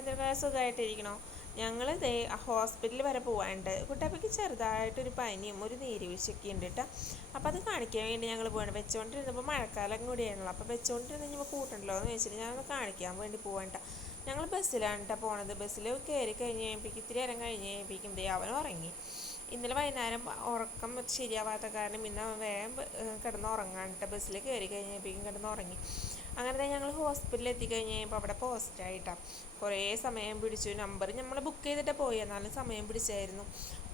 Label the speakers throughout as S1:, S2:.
S1: എന്തൊക്കെ സുഖമായിട്ടിരിക്കണോ ഞങ്ങൾ ദേ ഹോസ്പിറ്റലിൽ വരെ പോകാനുണ്ട് കുട്ടാപ്പയ്ക്ക് ചെറുതായിട്ടൊരു പനിയും ഒരു നീരുവീഴ്ചയൊക്കെ ഉണ്ട് കേട്ടോ. അപ്പോൾ അത് കാണിക്കാൻ വേണ്ടി ഞങ്ങൾ പോകണം വെച്ചുകൊണ്ടിരുന്നപ്പോൾ മഴക്കാലം കൂടിയാണല്ലോ. അപ്പോൾ വെച്ചുകൊണ്ടിരുന്ന് കഴിഞ്ഞപ്പോൾ കൂട്ടണ്ടല്ലോ എന്ന് വെച്ചിട്ട് ഞങ്ങൾ കാണിക്കാൻ വേണ്ടി പോകണ്ട ഞങ്ങൾ ബസ്സിലാണ് കേട്ടോ പോണത്. ബസ്സിൽ കയറി കഴിഞ്ഞ് കഴിയുമ്പോഴേക്കും ഇത്തിരി നേരം കഴിഞ്ഞ് കഴിയുമ്പോഴേക്കും ദേ അവൻ ഉറങ്ങി. ഇന്നലെ വൈകുന്നേരം ഉറക്കം ശരിയാവാത്ത കാരണം ഇന്ന് വേഗം കിടന്ന് ഉറങ്ങാനിട്ട് ബസ്സിൽ കയറി കഴിഞ്ഞപ്പോഴേക്കും കിടന്ന് ഉറങ്ങി. അങ്ങനെ ഞങ്ങൾ ഹോസ്പിറ്റലിൽ എത്തിക്കഴിഞ്ഞ് കഴിഞ്ഞപ്പോൾ അവിടെ പോസ്റ്റ് ആയിട്ടാണ് കുറേ സമയം പിടിച്ചു. നമ്പർ നമ്മൾ ബുക്ക് ചെയ്തിട്ട് പോയി. എന്നാലും സമയം പിടിച്ചായിരുന്നു.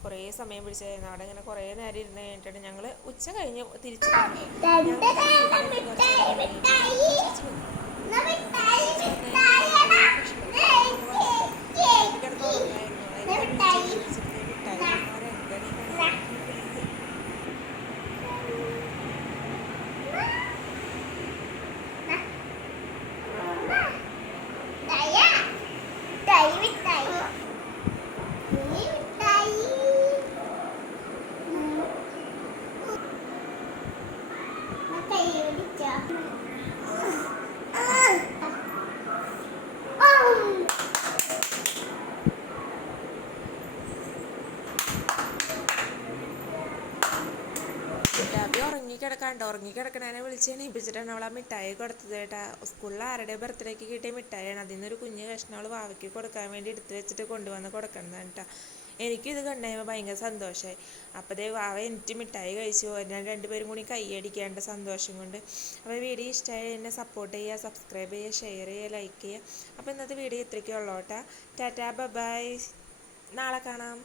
S1: കുറേ സമയം പിടിച്ചായിരുന്നു. അവിടെ ഇങ്ങനെ കുറേ നേരം ഇരുന്ന് കഴിഞ്ഞിട്ടാണ് ഞങ്ങൾ ഉച്ച കഴിഞ്ഞ് തിരിച്ചു Yêu đi. ഉറങ്ങിക്കിടക്കാണ്ട് ഉറങ്ങിക്കിടക്കണേനെ വിളിച്ച് എണീപ്പിച്ചിട്ടാണ് അവൾ ആ മിഠായി കൊടുത്തത് കേട്ടാ. സ്കൂളിൽ ആരുടെ ബർത്ത്ഡേക്ക് കിട്ടിയ മിഠായിയാണ്. അതിൽ നിന്നൊരു കുഞ്ഞ് കഷ്ണം അവൾ വാവയ്ക്ക് കൊടുക്കാൻ വേണ്ടി എടുത്തു വെച്ചിട്ട് കൊണ്ടുവന്ന് കൊടുക്കണതാണ് കേട്ടോ എനിക്കിത് കണ്ടുകഴിയുമ്പോൾ ഭയങ്കര സന്തോഷമായി അപ്പോൾ ദേ വാവ എനിക്ക് മിഠായി കഴിച്ചു. ഞാൻ രണ്ടുപേരും കൂടി കൈയടിക്കേണ്ട സന്തോഷം കൊണ്ട്. അപ്പോൾ വീഡിയോ ഇഷ്ടമായി എന്നെ സപ്പോർട്ട് ചെയ്യുക സബ്സ്ക്രൈബ് ചെയ്യുക ഷെയർ ചെയ്യുക ലൈക്ക് ചെയ്യുക. അപ്പോൾ ഇന്നത്തെ വീഡിയോ ഇത്രയ്ക്കേ ഉള്ളൂ കേട്ടോ ടാറ്റാ ബൈ നാളെ കാണാം.